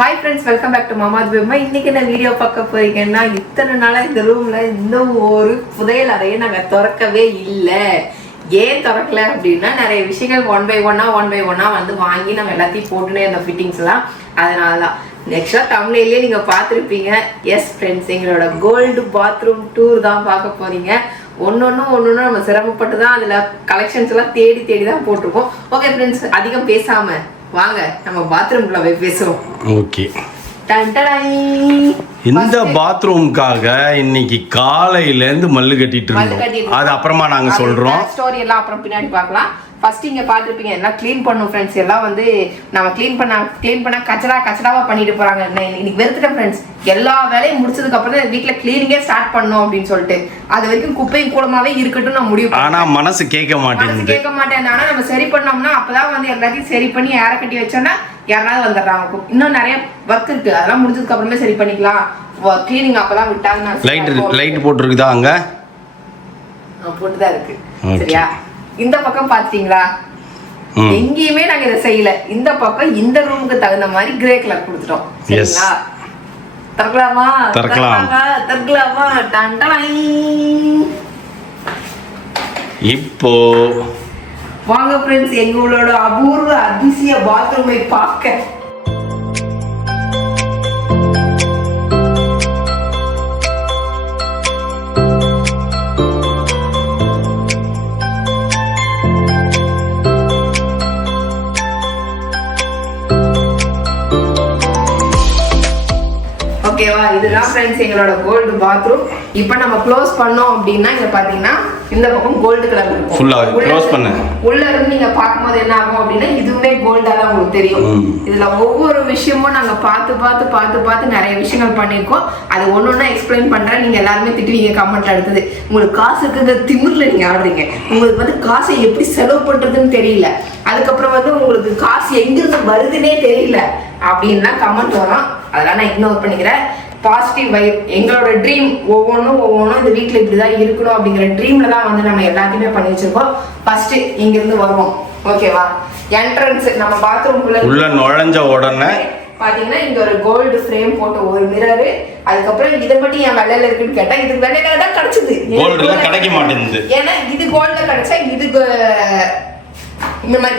Hi friends, welcome back to Mama's Bimma. இன்னைக்கு நான் video பார்க்க போறீங்கன்னா இத்தனை நாளா இந்த ரூம்ல இன்னும் ஒரு புதையல் அறையை நாங்க திறக்கவே இல்லை. ஏன் திறக்கல அப்படின்னா நிறைய விஷயங்கள் ஒன் பை ஒன்னா வந்து வாங்கி நம்ம எல்லாத்தையும் போட்டுனே அந்த ஃபிட்டிங்ஸ் எல்லாம். அதனாலதான் நெக்ஸ்டா தமிழ்லயே நீங்க பார்த்துருப்பீங்க. எஸ் ஃப்ரெண்ட்ஸ், எங்களோட கோல்டு பாத்ரூம் டூர் தான் பார்க்க போறீங்க. ஒன்னொன்னு நம்ம சிரமப்பட்டு தான் அதுல கலெக்ஷன்ஸ் எல்லாம் தேடி தான் போட்டிருக்கோம். ஓகே ஃப்ரெண்ட்ஸ், அதிகம் பேசாம வாங்க நம்ம பாத்ரூம்குள்ள போய் பேசுவோம். ஓகே, இந்த பாத்ரூம்காக இன்னைக்கு காலையில இருந்து மல்லு கட்டிட்டு இருக்கோம். அது அப்புறமா நாங்க சொல்றோம். ஸ்டோரி எல்லாம் அப்புறம் பின்னாடி பார்க்கலாம். ஃபர்ஸ்ட் இங்க பாத்துருப்பீங்க எல்லாம் க்ளீன் பண்ணும் ஃப்ரெண்ட்ஸ். எல்லாம் வந்து நம்ம க்ளீன் பண்ண கச்சடாவா பண்ணிட்டு போறாங்க. இன்னைக்கு வெறுத்துட்டேன் ஃப்ரெண்ட்ஸ். எல்லா வேலையும் முடிச்சதுக்கு அப்புறம் தான் வீட்டுல கிளீனிங்கே ஸ்டார்ட் பண்ணோம் அப்படின்னு சொல்லிட்டு அது வரைக்கும் குப்பையும் கூடமாவே இருக்கட்டும் நான் முடிவு. ஆனா மனசு கேட்க மாட்டேன். ஆனா நம்ம சரி பண்ணோம்னா அப்பதான் வந்து எல்லாத்தையும் சரி பண்ணி ஏற கட்டி வச்சோம்னா யாராவது வந்துடுறாங்க. இன்னும் நிறைய ஒர்க் இருக்கு, அதெல்லாம் முடிஞ்சதுக்கு அப்புறமே சரி பண்ணிக்கலாம். கிளீனிங் அப்பதான் விட்டாங்க. லைட் போட்டுருக்குதா? அங்க போட்டுதான் இருக்கு. சரியா? இந்த பக்கம் பாத்தீங்களா, எங்கேயுமே நாங்க இதை செய்யல. இந்த பக்கம் இந்த ரூமுக்கு தகுந்த மாதிரி கிரே கலர் கொடுத்துட்டோம். சரிங்களா? தரக்கலாமா. இப்போ வாங்க ஃப்ரெண்ட்ஸ், எங்களோட அபூர்வ அதிசய பாத்ரூமை பார்க்க. ஓகேவா? இதுதான் ஃப்ரெண்ட்ஸ் எங்களோட கோல்டு பாத்ரூம். இப்போ நம்ம க்ளோஸ் பண்ணோம் அப்படின்னா இங்க பாத்தீங்கன்னா இந்த பக்கம் கோல்டு கலர் இருக்கும். ஃபுல்லா க்ளோஸ் பண்ணு. உள்ள இருந்து நீங்க பாக்கும்போது என்ன ஆகும் அப்படின்னா இதுவுமே கோல்டா தான் உங்களுக்கு தெரியும். இதுல ஒவ்வொரு விஷயமும் நாங்க பார்த்து நிறைய விஷயங்கள் பண்ணிருக்கோம். அது ஒன்னொன்னா எக்ஸ்பிளைன் பண்றேன். நீங்க எல்லாருமே திட்டுவீங்க கமெண்ட்ல. அடுத்தது உங்களுக்கு காசு இருக்குங்க திமிர்ல நீங்க ஆடுறீங்க. உங்களுக்கு வந்து காசை எப்படி செலவு பண்றதுன்னு தெரியல. அதுக்கப்புறம் வந்து உங்களுக்கு காசு எங்கிருந்து வருதுன்னே தெரியல அப்படின்னா கமெண்ட் வரும். அதெல்லாம் நான் இக்னோர் பண்ணிக்கிறேன். பாசிட்டிவ் வைப், எங்களோட ட்ரீம் ஒவ்வொன்றும் இந்த வீட்டில் இப்படிதான் இருக்கணும் அப்படிங்கிற ட்ரீம்ல தான் வந்து நம்ம எல்லாத்தையுமே பண்ணி வச்சிருக்கோம். ஃபர்ஸ்ட் இங்க இருந்து வருவோம். ஓகேவா? என்ட்ரன்ஸ் நம்ம பாத்ரூம் உள்ள நுழைஞ்ச உடனே பாத்தீங்கன்னா இங்க ஒரு கோல்டு ஃப்ரேம் போட்ட ஒரு மிரரு. அதுக்கப்புறம் இதை மட்டும் என் வெள்ளையில இருக்குன்னு கேட்டா இது வெள்ளையில தான் கிடைச்சது. கோல்டுல கிடைக்க மாட்டேங்குது. ஏன்னா இது கோல்டுல கிடைச்சா இது இந்த மாதிரி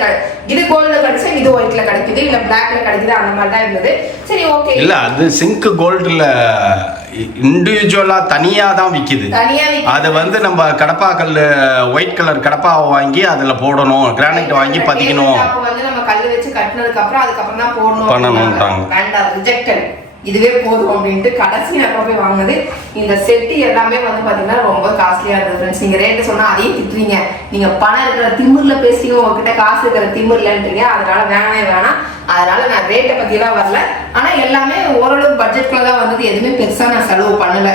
இது கோல்ட்ல கிடைச்சா இது ஒயிட்ல கிடைக்குது, இல்ல பிளாக்ல கிடைக்குது, அந்த மாதிரி தான் இருந்தது. சரி, ஓகே. இல்ல அது சிங்க் கோல்டுல இண்டிவிஜுவலா தனியா தான் விக்குது. அது வந்து நம்ம கடப்பா கல்லு ஒயிட் கலர் கடப்பாவை வாங்கி அதுல போடணும், கிரானைட் வாங்கி பதிக்கணும். அப்ப வந்து நம்ம கல்லு வச்சு கட்டினதுக்கு அப்புறம் தான் போடணும் பண்ணணும்ன்றாங்க. வேண்டாம், ரிஜெக்டட், இதுவே போதும் அப்படின்ட்டு கடைசி நேரம் போய் வாங்குது. இந்த செட்டு எல்லாமே வந்து பாத்தீங்கன்னா ரொம்ப காஸ்ட்லியா இருந்தது ஃப்ரெண்ட்ஸ். நீங்க ரேட்டு சொன்னா அதையும் திட்டுறீங்க. நீங்க பணம் இருக்கிற திமிர்ல பேசுறீங்க, உங்ககிட்ட காசு இருக்கிற திமிர்லன்றீங்க. அதனால வேணாம். அதனால நான் ரேட்டை பத்தி எல்லாம் வரல. ஆனா எல்லாமே ஓரளவு பட்ஜெட்குள்ள தான் வந்தது. எதுவுமே பெருசா நான் செலவு பண்ணல.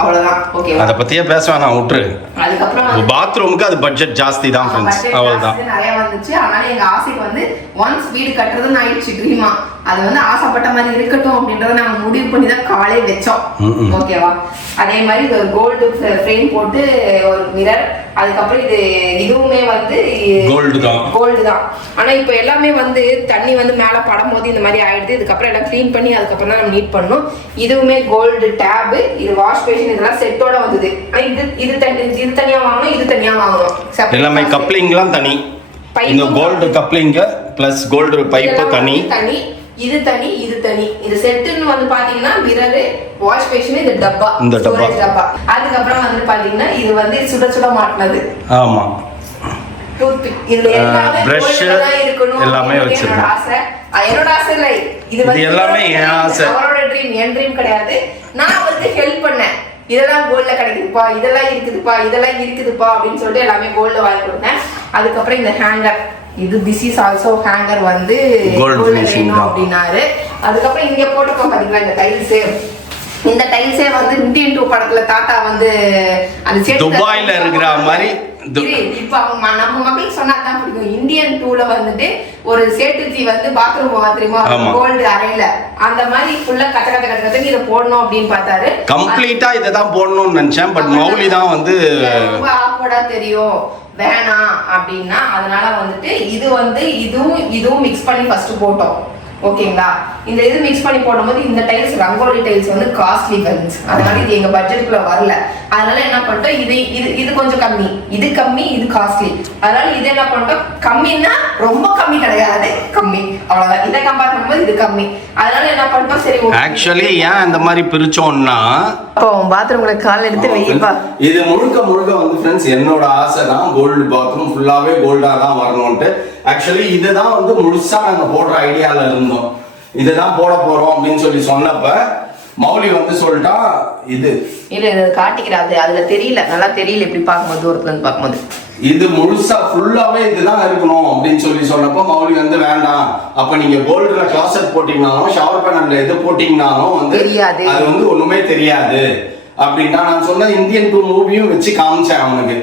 அவ்வளவுதான். ஓகே, அத பத்தியே பேச வேணாம், விட்டுரு. அதுக்கப்புறம் பாத்ரூமுக்கு அது பட்ஜெட் ஜாஸ்தி தான் ஃப்ரெண்ட்ஸ். அவ்வளவுதான். நிறைய வந்துச்சு. அதனால எங்க ஆசைக்கு வந்து ஒன்ஸ் வீடு கட்டுறதுன்னு ஆயிடுச்சு ட்ரீமா. அது வந்து ஆசைப்பட்ட மாதிரி இருக்கட்டும் அப்படின்றத நாங்க முடிவு பண்ணி தான் காலே வச்சோம். ஓகேவா? அதே மாதிரி இது ஒரு கோல்டு ஃப்ரேம் போட்டு ஒரு மிரர். அதுக்கப்புறம் இதுவுமே வந்து கோல்டு தான். ஆனா இப்ப எல்லாமே வந்து தண்ணி வந்து மேல படும் போது இந்த மாதிரி ஆயிடுது. இதுக்கப்புறம் எல்லாம் கிளீன் பண்ணி அதுக்கப்புறம் தான் நம்ம நீட் பண்ணணும். இதுவுமே கோல்டு டேப், இது வாஷ் பேஷன், இதெல்லாம் செட்டோட வந்தது. இது தனியா வாங்கணும், இது தனியா வாங்கணும். எல்லாமே கப்ளிங்லாம் தனி. இந்த gold coupling plus gold pipe தனி. இது தனி. இது செட்டுன்னு வந்து பாத்தீங்கன்னா மிரர், வாஷ் பேஷன், இந்த டப்பா. அதுக்கப்புறம் வந்து பாத்தீங்கன்னா இது வந்து சுட மாட்டினது. ஆமா, இதுல எல்லாமே பிரஷ் எல்லாமே வச்சிருக்கோம். என்னோட ஆசை இல்லை, இது வந்து எல்லாமே என் ஆசை. அவரோட ட்ரீம், என் ட்ரீம் கிடையாது. நான் வந்து ஹெல்ப் பண்ணேன். இதெல்லாம் கோல்ட்ல கிடைக்குதுப்பா, இதெல்லாம் இருக்குதுப்பா அப்படின்னு சொல்லிட்டு எல்லாமே கோல்ட்ல வாங்கி கொடுத்தேன். அதுக்கப்புறம் இந்த ஹேங்கர், இது திஸ் இஸ் ஆல்சோ ஹேங்கர் வந்து கோல்ட்ல வேணும் அப்படின்னாரு. அதுக்கப்புறம் இங்க போட்டுக்கோ பாத்தீங்களா இந்த டைல்ஸ். இந்த டைல்ஸே வந்து இந்தியன் 2 படத்துல தாத்தா வந்து அந்த துபாயில இருக்கிற மாதிரி. இப்ப அவங்க நம்ம மக்களுக்கு சொன்னாதான் பிடிக்கும். இந்தியன் 2ல வந்துட்டு ஒரு சேட்டுஜி வந்து பாத்ரூம் பாத்ரூமா கோல்டு அறையில அந்த மாதிரி ஃபுல்லா கட்ட இதை போடணும் அப்படின்னு பார்த்தாரு. கம்ப்ளீட்டா இதை தான் போடணும்னு நினைச்சேன். பட் மௌலி தான் வந்து ரொம்ப ஆக்வர்டா தெரியும், வேணாம் அப்படின்னா. அதனால வந்துட்டு இது வந்து இதுவும் மிக்ஸ் பண்ணி ஃபர்ஸ்ட் போட்டோம். ஓகேங்களா. இந்த இது மிக்ஸ் பண்ணி போடும்போது இந்த டைல்ஸ் ரங்கோலி டைல்ஸ் வந்து காஸ்ட்லி ஃப்ரெண்ட்ஸ். அதனால இது எங்க பட்ஜெட்டுக்குள்ள வரல. அதனால என்ன பண்ணிட்டோம், இது கொஞ்சம் கம்மி, இது கம்மி, இது காஸ்ட்லி. அதனால இது என்ன பண்ணிட்டோம், கம்மின்னா ரொம்ப கம்மி கிடையாது, கம்மி அவ்வளவுதான். இதை கம்பேர் பண்ணும்போது இது கம்மி. அதனால என்ன பண்ணிட்டோம், சரி ஆக்சுவலி ஏன் இந்த மாதிரி பிரிச்சோம்னா, அப்போ பாத்ரூம்ல கால் எடுத்து வைப்பா. இது முழுக்க வந்து ஃப்ரெண்ட்ஸ் என்னோட ஆசை தான் கோல்டு பாத்ரூம் ஃபுல்லாவே கோல்டா தான் வரணும்ட்டு. ஆக்சுவலி இதுதான் வந்து முழுசா நாங்க போடுற ஐடியால இருந்தோம். இதுதான் போட போறோம் அப்படின்னு சொன்னப்ப மௌலி வந்து சொல்லிட்டா இது காட்டிக்கிறாது, அதுல தெரியல, நல்லா தெரியல இப்படி பார்க்கும்போது, தூரத்துல இருந்து பார்க்கும்போது இது முழுசா ஃபுல்லாவே இதுதான் இருக்கணும் அப்படின்னு சொன்னப்போ மௌலி வந்து வேண்டாம், அப்ப நீங்க கோல்டுல கிளாசெட் போட்டீங்கனாலும் ஷவர் பேனல்ல எது போட்டீங்கனாலும் வந்து அது வந்து ஒண்ணுமே தெரியாது அப்படின்ட்டா. நான் சொன்ன இந்தியன் 2 மூவியும் வச்சு காமிச்சேன் அவனுக்கு,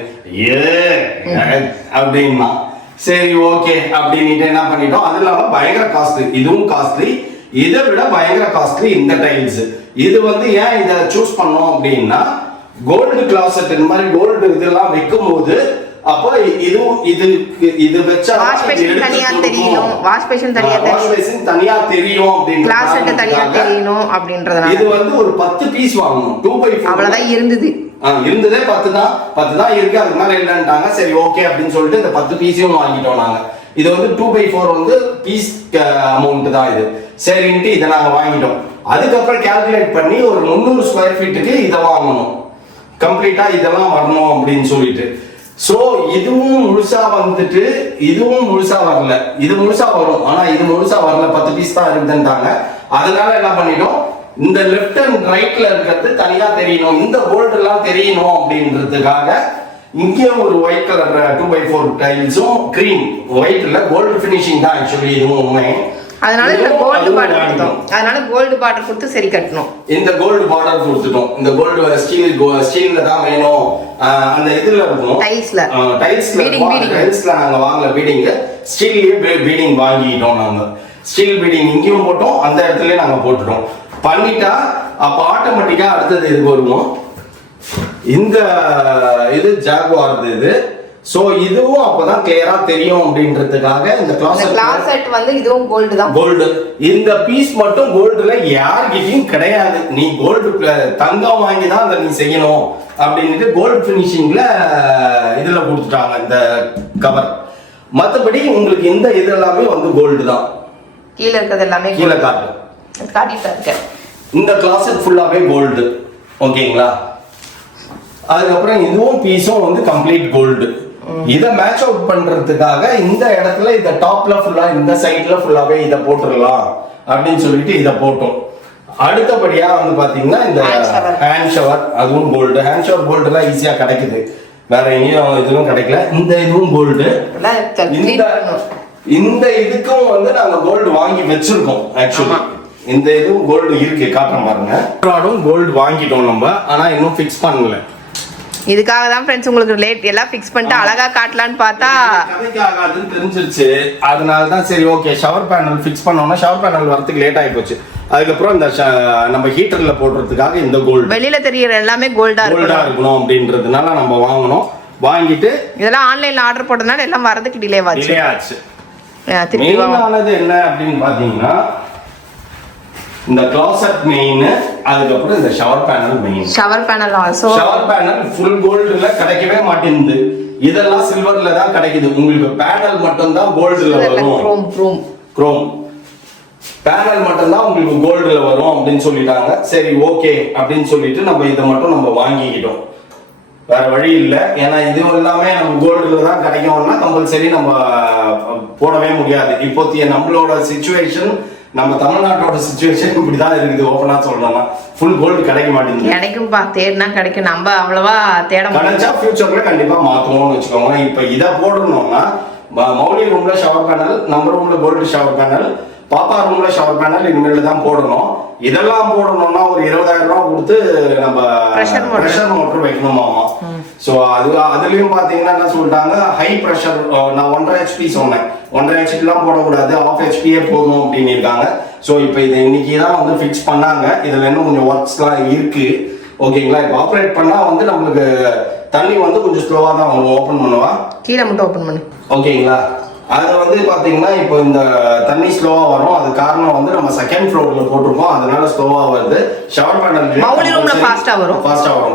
அப்படின்னா சரி ஓகே அப்படின்ட்டு என்ன பண்ணிட்டோம். அது இல்லாம பயங்கர காஸ்ட்லி, இதுவும் காஸ்ட்லி, இதை விட பயங்கர காஸ்ட்லி இந்த டைல்ஸ். இது வந்து ஏன் இதை சூஸ் பண்ணோம் அப்படின்னா, கோல்டு கிளாசெட் இந்த மாதிரி கோல்டு இதெல்லாம் வைக்கும் போது அப்போ இது வச்சா வாஷ் பேஷன் தனியா தெரியணும், வாஷ் பேஷன் தனியா தெரியும் அப்படின்ற கிளாசெட் தனியா தெரியணும் அப்படின்றதுனால இது வந்து ஒரு 10 பீஸ் வாங்கணும். 2x4 அவ்வளவுதான் இருந்தது. இருந்ததே 10 தான் இருக்கு, அதுக்கு மேல இல்லைன்ட்டாங்க. சரி ஓகே அப்படின்னு சொல்லிட்டு இந்த 10 பீஸையும் வாங்கிட்டோம் நாங்க. இது வந்து 2x4 வந்து பீஸ் அமௌண்ட் தான் இது. சரின்ட்டு இதை நாங்க வாங்கிட்டோம். அதுக்கப்புறம் கால்குலேட் பண்ணி ஒரு 300 ஸ்கொயர் ஃபீட்டுக்கு இதை வாங்கணும், கம்ப்ளீட்டா இதெல்லாம் வரணும் அப்படின்னு சொல்லிட்டு. சோ இதுவும் முழுசா வந்துட்டு இதுவும் முழுசா வரல, இது முழுசா வரும் ஆனா இது முழுசா வரல, 10 பீஸ் தான் இருக்குதுன்றாங்க. அதனால என்ன பண்ணிட்டோம், இந்த லெஃப்ட் அண்ட் ரைட்ல இருக்கிறது தனியா தெரியணும், இந்த கோல்டு எல்லாம் தெரியணும் அப்படின்றதுக்காக இங்கே ஒரு ஒயிட் கலர் 2x4 டைல்ஸும் கிரீம் ஒயிட்ல கோல்டு ஃபினிஷிங் தான் ஆக்சுவலி இதுவும் உண்மை. அதனால இந்த கோல்டு பார்டர் கொடுத்தோம். அதனால கோல்டு பார்டர் கொடுத்து சரி கட்டணும். இந்த கோல்டு பார்டர் கொடுத்துட்டோம். இந்த கோல்டு ஸ்டீல்ல தான் வேணும். அந்த இதுல இருக்கும் டைல்ஸ்ல நாங்க வாங்கல பீடிங், ஸ்டீல்லயே பீடிங் வாங்கிட்டோம் நாங்க. ஸ்டீல் பீடிங் இங்கேயும் போட்டோம், அந்த இடத்துலயே நாங்க போட்டுட்டோம். பண்ணிட்டா அப்ப ஆட்டோமேட்டிக்கா அடுத்தது இது வருவோம். இந்த இது ஜாகுவார் இது. சோ இதுவும் அப்பதான் கிளியரா தெரியும் அப்படின்றதுக்காக இந்த கிளாசெட் வந்து இதுவும் கோல்டு தான். கோல்டு இந்த பீஸ் மட்டும் கோல்டுல யார்கிட்டயும் கிடையாது. நீ கோல்டு தங்கம் வாங்கி தான் அதை நீ செய்யணும் அப்படின்ட்டு கோல்டு ஃபினிஷிங்ல இதுல கொடுத்துட்டாங்க இந்த கவர். மற்றபடி உங்களுக்கு இந்த இது எல்லாமே வந்து கோல்டு தான். கீழே இருக்கிறது எல்லாமே கீழே காட்டிட்டு இருக்க இந்த கிளாசெட் ஃபுல்லாவே கோல்டு. ஓகேங்களா. அதுக்கப்புறம் இதுவும் பீஸும் வந்து கம்ப்ளீட் கோல்டு. இத மேட்ச் அவுட் பண்றதுக்காக இந்த இடத்துல இந்த டாப்ல ஃபுல்லா இந்த சைடுல ஃபுல்லாவே இத போட்டுறலாம் அப்படின்னு சொல்லிட்டு இத போட்டோம். அடுத்தபடியா வந்து பாத்தீங்கன்னா இந்த ஹேண்ட் ஷவர், அதுவும் கோல்டு. ஹேண்ட் ஷவர் கோல்டு எல்லாம் ஈஸியா கிடைக்குது, வேற எங்கேயும் இதுவும் கிடைக்கல. இந்த இதுவும் கோல்டு. இந்த இதுக்கும் வந்து நாங்க கோல்டு வாங்கி வச்சிருக்கோம். ஆக்சுவலி இந்த இதுவும் கோல்டு இருக்கு, காட்டுறேன் பாருங்க. கோல்டு வாங்கிட்டோம் நம்ம, ஆனா இன்னும் ஃபிக்ஸ் பண்ணல. இதுக்காக தான் ஃப்ரெண்ட்ஸ் உங்களுக்கு லேட் எல்லாம் ஃபிக்ஸ் பண்ணிட்டு அழகா காட்டலான்னு பார்த்தா கதைக்கு ஆகாதுன்னு தெரிஞ்சிருச்சு. அதனால தான் சரி ஓகே ஷவர் பேனல் ஃபிக்ஸ் பண்ணோம்னா ஷவர் பேனல் வரதுக்கு லேட் ஆகி போச்சு. அதுக்கப்புறம் இந்த நம்ம ஹீட்டர்ல போடுறதுக்காக இந்த கோல்டு வெளியில தெரியுற எல்லாமே கோல்டா இருக்கணும் அப்படின்றதுனால நம்ம வாங்கணும். வாங்கிட்டு இதெல்லாம் ஆன்லைன்ல ஆர்டர் போட்டதுனால எல்லாம் வரதுக்கு டிலே ஆச்சு. மெயினானது என்ன அப்படின்னு பாத்தீங்கன்னா இந்த கிளாசெட் மெயின், அதுக்கப்புறம் இந்த shower panel main. Shower panel full கோல்டுல கிடைக்கவே மாட்டேங்குது. இதெல்லாம் சில்வர்ல தான் கிடைக்குது. உங்களுக்கு பேனல் மட்டும் தான் கோல்டுல வரும். குரோம் பேனல் மட்டும் தான் உங்களுக்கு கோல்டுல வரும் அப்படின்னு சொல்லிட்டாங்க. சரி ஓகே அப்படின்னு சொல்லிட்டு நம்ம இதை மட்டும் நம்ம வாங்கிக்கிட்டோம். வேற வழி இல்லை. ஏன்னா இது எல்லாமே நம்ம கோல்டுல தான் கிடைக்கும்னா கம்பல்சரி நம்ம போடவே முடியாது. இப்போதைய நம்மளோட சிச்சுவேஷன், நம்ம தமிழ்நாட்டோட சிச்சுவேஷன் இப்படிதான் இருக்குது. ஓப்பனா சொல்லணும்னா ஃபுல் கோல்டு கிடைக்க மாட்டேங்குது. கிடைக்கும்பா, தேடினா கிடைக்கும். நம்ம அவ்வளவா தேட கிடைச்சா ஃபியூச்சர்ல கண்டிப்பா மாத்துவோம்னு வச்சுக்கோங்க. இப்ப இதை போடணும்னா மௌலி ரூம்ல ஷவர் பேனல், நம்ம ரூம்ல கோல்டு ஷவர் பேனல், பாப்பா ரூம்ல ஷவர் பேனல் இனிமேல் தான் போடணும். இதெல்லாம் போடணும்னா ஒரு 20,000 ரூபாய் கொடுத்து நம்ம பிரஷர் மோட்டர் வைக்கணுமாமா. சோ அதுலயும் பாத்தீங்கன்னா என்ன சொல்லிட்டாங்க, ஹை பிரஷர். நான் 1.5 HP சொன்னேன், 1.5 HP எல்லாம் போடக்கூடாது, 1/2 HP போதும் அப்படின்னு இருக்காங்க. சோ இப்போ இதை இன்னைக்கு தான் வந்து ஃபிக்ஸ் பண்ணாங்க. இதுல இன்னும் கொஞ்சம் ஒர்க்ஸ் எல்லாம் இருக்கு. ஓகேங்களா. இப்போ ஆப்ரேட் பண்ணா வந்து நம்மளுக்கு தண்ணி வந்து கொஞ்சம் ஸ்லோவா தான் வரும். ஓபன் பண்ணுவா, கீழே மட்டும் ஓபன் பண்ணு. ஓகேங்களா. அது வந்து பாத்தீங்கன்னா இப்போ இந்த தண்ணி ஸ்லோவா வரும். அது காரணம் வந்து நம்ம செகண்ட் ஃப்ளோர்ல போட்டிருக்கோம், அதனால ஸ்லோவா வருது. ஷவர் பேனல் மவுலி ரூம்ல ஃபாஸ்டா வரும்.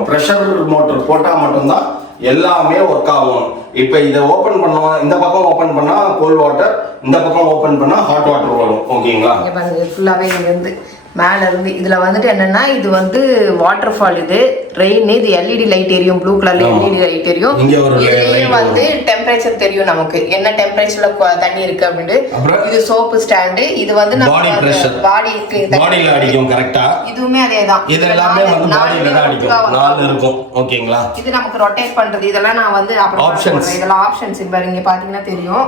பிரஷர் மோட்டர் போட்டா மட்டும்தான் எல்லாமே ஒர்க் ஆகும். இப்போ இதை ஓபன் பண்ணோம், இந்த பக்கம் ஓபன் பண்ணா கோல்ட் வாட்டர், இந்த பக்கம் ஓபன் பண்ணா ஹாட் வாட்டர் வரும். ஓகேங்களா? இங்க பாருங்க ஃபுல்லாவே இங்க இருந்து மேல இருந்து இதுல வந்துட்டு என்னன்னா இது வந்து வாட்டர் ஃபால், இது ரெயின், இது எல்இடி லைட் எரியும், ப்ளூ கலர்ல எல்இடி லைட் எரியும். இதுலயே வந்து டெம்பரேச்சர் தெரியும் நமக்கு என்ன டெம்பரேச்சர்ல தண்ணி இருக்கு அப்படின்ட்டு. இது சோப்பு ஸ்டாண்டு, இது வந்து நம்ம பாடிக்கு பாடியில அடிக்கும் கரெக்ட்டா. இதுவுமே அதேதான், இது எல்லாமே வந்து பாடியில தான் அடிக்கும், நாலு இருக்கும். ஓகேங்களா? இது நமக்கு ரொட்டேட் பண்றது, இதெல்லாம் நான் வந்து அப்புறம் இதெல்லாம் ஆப்ஷன்ஸ் பாருங்க பாத்தீங்கன்னா தெரியும்.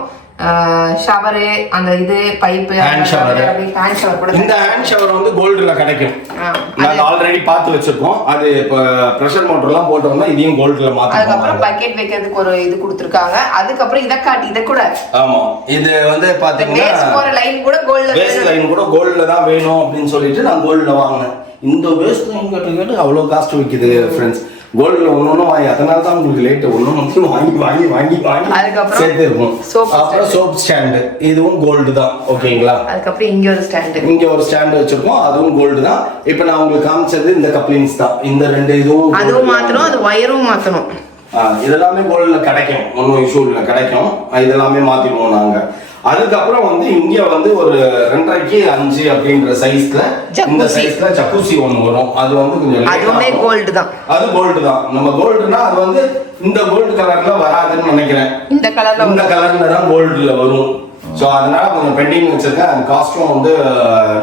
ஷவரு, அந்த இது பைப்பு, ஹேண்ட் ஷவர் கூட. இந்த ஹேண்ட் ஷவர் வந்து கோல்ட்ல கிடைக்கும். நாங்க ஆல்ரெடி பார்த்து வச்சிருக்கோம். அது இப்ப பிரஷர் மோட்டர்லாம் போட்டோம்னா இதையும் கோல்ட்ல மாத்துறோம். அதுக்கு அப்புறம் பக்கெட் வைக்கிறதுக்கு ஒரு இது கொடுத்திருக்காங்க. அதுக்கு அப்புறம் இத கூட ஆமா, இது வந்து பாத்தீங்கன்னா பேஸ் போற லைன் கூட கோல்ட்ல, பேஸ் லைன் கூட கோல்ட்ல தான் வேணும் அப்படின்னு சொல்லிட்டு நான் கோல்ட்ல வாங்குனேன். இந்த பேஸ் லைன் கேட்டு அவ்வளவு காஸ்ட் விக்குது ஃப்ரெண்ட்ஸ். கோல்ட்ல ஒன்னொன்னு வாங்கி, அதனால தான் உங்களுக்கு லேட். ஒன்னு வாங்கி வாங்கி வாங்கி வாங்கி சேர்த்து இருக்கும். அப்புறம் சோப் ஸ்டாண்டு, இதுவும் கோல்டு தான். ஓகேங்களா? அதுக்கப்புறம் இங்க ஒரு ஸ்டாண்டு வச்சிருக்கோம், அதுவும் கோல்டு தான். இப்போ நான் உங்களுக்கு காமிச்சது இந்த கப்ளிங்ஸ் தான். இந்த ரெண்டு இதுவும் அதுவும் மாத்தணும், அது வயரும் மாத்தணும். இதெல்லாமே கோல்ட்ல கிடைக்கும், ஒன்றும் இஷ்யூ இல்லை, கிடைக்கும். இதெல்லாமே மாத்திடுவோம் நாங்க. அதுக்கப்புறம் வந்து இங்க வந்து ஒரு 2.5க்கு 5 அப்படின்ற சைஸ்ல, இந்த சைஸ்ல ஜக்கூசி ஒன்று வரும். அது வந்து கொஞ்சம் அதுவுமே கோல்டு தான். அது கோல்டு தான். நம்ம கோல்டுனா அது வந்து இந்த கோல்டு கலர்ல வராதுன்னு நினைக்கிறேன். இந்த கலர்ல தான் கோல்டுல வரும். ஸோ அதனால கொஞ்சம் பெண்டிங் வச்சிருக்கேன். அந்த காஸ்ட்டும் வந்து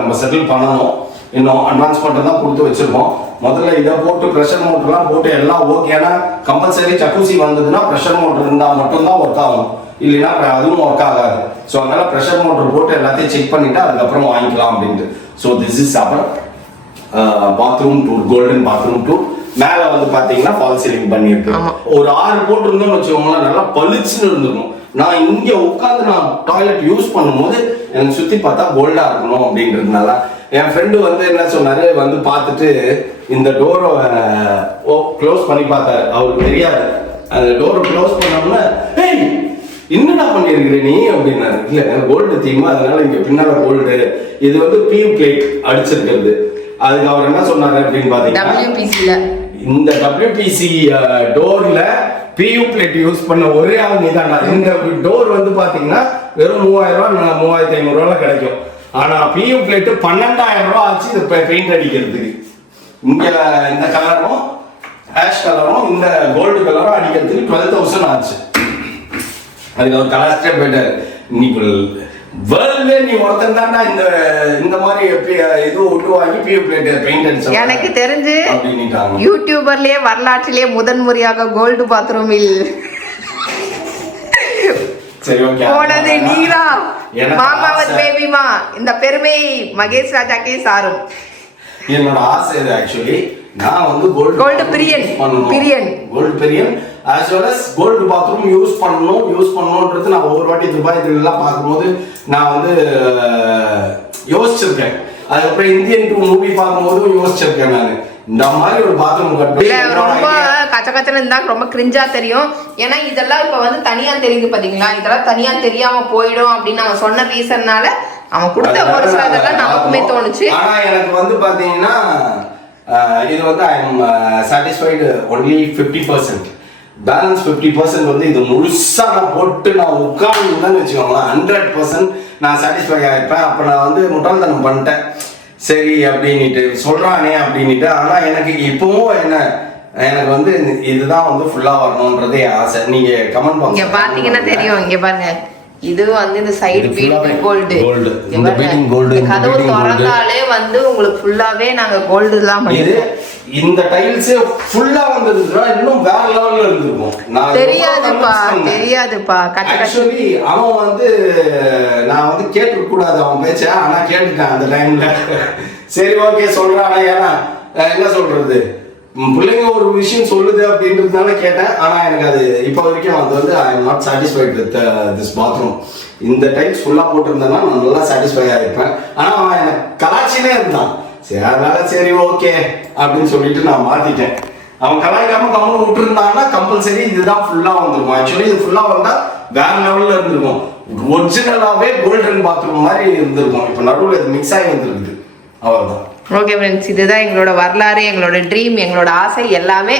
நம்ம செட்டில் பண்ணணும். இன்னும் அட்வான்ஸ் மட்டும் தான் கொடுத்து வச்சிருக்கோம். முதல்ல இதை போட்டு ப்ரெஷர் மோட்டர்லாம் போட்டு எல்லாம் ஓகே. ஏன்னா கம்பல்சரி ஜக்கூசி வந்ததுன்னா ப்ரெஷர் மோட்டர் இருந்தால் மட்டும்தான் ஒர்க் ஆகும், இல்லைன்னா அதுவும் ஒர்க் ஆகாது. ஸோ அதனால ப்ரெஷர் மோட்டர் போட்டு எல்லாத்தையும் செக் பண்ணிட்டு அதுக்கப்புறம் வாங்கிக்கலாம் அப்படின்ட்டு. So this is our bathroom tour, golden bathroom tour. மேல வந்து பாத்தீங்கன்னா ஃபால் சீலிங் பண்ணிருக்கு. ஒரு 6 போட்டிருந்தோம்னு வச்சுக்கோங்களேன், நல்லா பளிச்சுன்னு இருந்திருக்கும். நான் இங்க உட்காந்து நான் டாய்லெட் யூஸ் பண்ணும்போது எனக்கு சுத்தி பார்த்தா கோல்டா இருக்கணும் அப்படின்றதுனால என் ஃப்ரெண்டு வந்து என்ன சொன்னாரு, வந்து பார்த்துட்டு இந்த டோரை க்ளோஸ் பண்ணி பார்த்தாரு. அவருக்கு தெரியாது. அந்த டோரை க்ளோஸ் பண்ணோம்னா, ஏய் என்னடா பண்ணிருக்கிற நீ அப்படின்னாரு. இல்ல கோல்டு தீமா, அதனால இங்க பின்னால கோல்டு. இது வந்து பியூ பிளேட் அடிச்சிருக்கிறது. அதுக்கு அவர் என்ன சொன்னாரு அப்படின்னு பாத்தீங்கன்னா, இந்த WPC டோர்ல பியூ பிளேட் யூஸ் பண்ண ஒரே ஆள் நீதான். இந்த டோர் வந்து பாத்தீங்கன்னா வெறும் 3000 ரூபாய் 3500 ரூபாய் கிடைக்கும். ஆனா பியூ பிளேட் 12000 ரூபாய் ஆச்சு இது பெயிண்ட் அடிக்கிறதுக்கு. இங்க இந்த கலரும் ஆஷ் கலரும் இந்த கோல்டு கலரும் அடிக்கிறதுக்கு 12,000 ஆச்சு. அதுக்கு அவர் கலாஸ்டே போயிட்டாரு. நீ வேர்ல்ட்ல நீ ஒருத்தன் தான்டா இந்த மாதிரி இது விட்டு வாங்கி பியூ பிளேட் பெயிண்ட் அடிச்சா. எனக்கு தெரிஞ்சு யூடியூபர்லயே வரலாற்றிலேயே முதன்முறையாக கோல்டு பாத்ரூமில் சரி ஓகே போனது நீரா மாமாவத் பேபிமா. இந்த பெருமையை மகேஷ் ராஜாக்கே சாரும். என்னோட ஆசை இது. ஆக்சுவலி நான் வந்து கோல்டு பிரியன் as well as gold bathroom use பண்ணணும்ன்றது நான் ஒவ்வொரு வாட்டி துபாய் இதெல்லாம் பார்க்கும்போது நான் வந்து யோசிச்சிருக்கேன். அதுக்கப்புறம் இந்தியன் 2 மூவி பார்க்கும்போதும் யோசிச்சிருக்கேன். நான் இந்த மாதிரி ஒரு பாத்ரூம் கட்டணும். ரொம்ப கச்சக்கச்சன்னு இருந்தா ரொம்ப கிரிஞ்சா தெரியும். ஏன்னா இதெல்லாம் இப்ப வந்து தனியா தெரியுது பாத்தீங்களா, இதெல்லாம் தனியா தெரியாம போயிடும் அப்படின்னு அவன் சொன்ன ரீசன்னால அவன் கொடுத்த ஒரு சில இதெல்லாம் நமக்குமே தோணுச்சு. ஆனா எனக்கு வந்து பாத்தீங்கன்னா இது வந்து I am satisfied only 50%. Balance 50% வந்து இது முழுசா நான் போட்டு நான் உட்கார்ந்து வச்சுக்கோங்களேன் 100% நான் சாட்டிஸ்ஃபை ஆயிருப்பேன். அப்ப நான் வந்து முட்டாள்தனம் பண்ணிட்டேன் சரி அப்படின்ட்டு சொல்றானே அப்படின்ட்டு. ஆனா எனக்கு இப்பவும் எனக்கு வந்து இதுதான் வந்து ஃபுல்லா வரணும்ன்றதே ஆசை. நீங்க கமெண்ட் பாக்ஸ் இங்க பாத்தீங்கன்னா தெரியும். இங்க பாருங்க, இது வந்து இந்த சைடு பீட்டிங் கோல்டு, இந்த பீட்டிங் கோல்டு, கதவு திறந்தாலே வந்து உங்களுக்கு ஃபுல்லாவே நாங்க கோல்டு தான் பண்ணிருக்கோம். இந்த டைல்ஸ் ஃபுல்லா வந்ததுன்னா இன்னும் வேற லெவல்ல இருந்திருக்கும். நான் தெரியாதுப்பா ஆக்சுவலி அவன் வந்து நான் வந்து கேட்க கூடாது அவன் பேச்ச, ஆனா கேட்டுட்டேன் அந்த டைம்ல. சரி ஓகே சொல்றானே, ஏன்னா என்ன சொல்றது, பிள்ளைங்க ஒரு விஷயம் சொல்லுது அப்படின்றதுனால கேட்டேன். ஆனா எனக்கு அது இப்போ வரைக்கும் அது வந்து I am not satisfied with this bathroom. இந்த டைல்ஸ் ஃபுல்லா போட்டிருந்தேன்னா நான் நல்லா சாட்டிஸ்ஃபை ஆயிருப்பேன். ஆனா அவன் எனக்கு கலாச்சினே இருந்தான். சரி அதனால சரி ஓகே அப்படின்னு சொல்லிட்டு நான் மாத்திட்டேன். அவன் கலாய்க்காம கம்முன்னு விட்டுருந்தாங்கன்னா கம்பல்சரி இதுதான் ஃபுல்லா வந்திருக்கும். ஆக்சுவலி இது ஃபுல்லா வந்தா வேற லெவல்ல இருந்திருக்கும். ஒரிஜினலாவே கோல்டன் பாத்ரூம் மாதிரி இருந்திருக்கும். இப்போ நடுவில் இது மிக்ஸ் ஆகி வந்திருக்குது, அவ்வளவுதான். ஓகே ஃப்ரெண்ட்ஸ், இதுதான் எங்களோட வரலாறு, எங்களோட ட்ரீம், எங்களோட ஆசை எல்லாமே.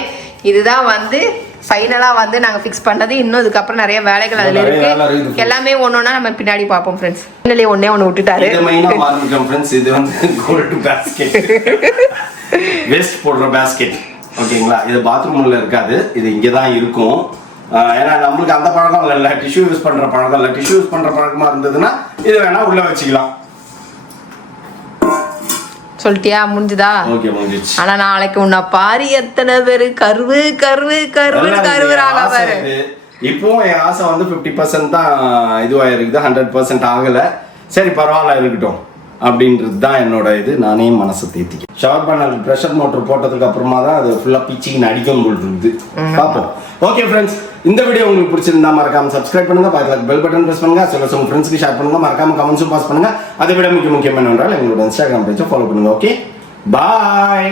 இதுதான் வந்து ஃபைனலா வந்து நாங்க ஃபிக்ஸ் பண்ணது. இன்னும் இதுக்கப்புறம் நிறைய வேலைகள் அதுல இருக்கு. எல்லாமே ஒன்னொன்னா நம்ம பின்னாடி பார்ப்போம் ஃப்ரெண்ட்ஸ். ஃபைனலி ஒண்ணே ஒன்று விட்டுட்டாரு. இது மெயினா மார்னிங் ஃப்ரெண்ட்ஸ், இது வந்து கோல்ட் பேஸ்கெட், வேஸ்ட் போடுற பேஸ்கெட். ஓகேங்களா, இது பாத்ரூம்ல இருக்காது, இது இங்கே தான் இருக்கும். ஏன்னா நம்மளுக்கு அந்த பழக்கம் இல்லை, டிஷ்யூ யூஸ் பண்ற பழக்கம் இல்லை. டிஷ்யூ யூஸ் பண்ற பழக்கமா இருந்ததுன்னா இது வேணா உள்ள வச்சுக்கலாம். சொல்லிட்டியா? முடிஞ்சுதா? ஓகே, முடிஞ்சிச்சு. ஆனா நாளைக்கு உன்னை பாரு எத்தனை பேரு கருவுறாங்க பாரு. இப்போ என் ஆசை வந்து 50% தான் இதுவாயிருக்குது, 100% ஆகல. சரி பரவாயில்ல இருக்கட்டும் அப்படின்றது தான் என்னோட இது. நானே மனசை தேத்திக்க. ஷவர் பேனல் ப்ரெஷர் மோட்டர் போட்டதுக்கு அப்புறமா தான் அது ஃபுல்லா பிச்சின்னு அடிக்கும் போல் இருக்குது. பார்ப்போம். ஓகே ஃப்ரெண்ட்ஸ், இந்த வீடியோ உங்களுக்கு பிடிச்சிருந்தா மறக்காம சப்ஸ்கிரைப் பண்ணுங்க, பக்கத்துல பெல் பட்டன் பிரஸ் பண்ணுங்க, சொல்ல உங்க ஃப்ரெண்ட்ஸ்க்கு ஷேர் பண்ணுங்க, மறக்காம கமெண்ட்ஸும் பாஸ் பண்ணுங்க. அதை விட முக்கியம் என்னவென்றால் எங்களோட இன்ஸ்டாகிராம் பேஜை ஃபாலோ பண்ணுங்க. ஓகே, பாய்.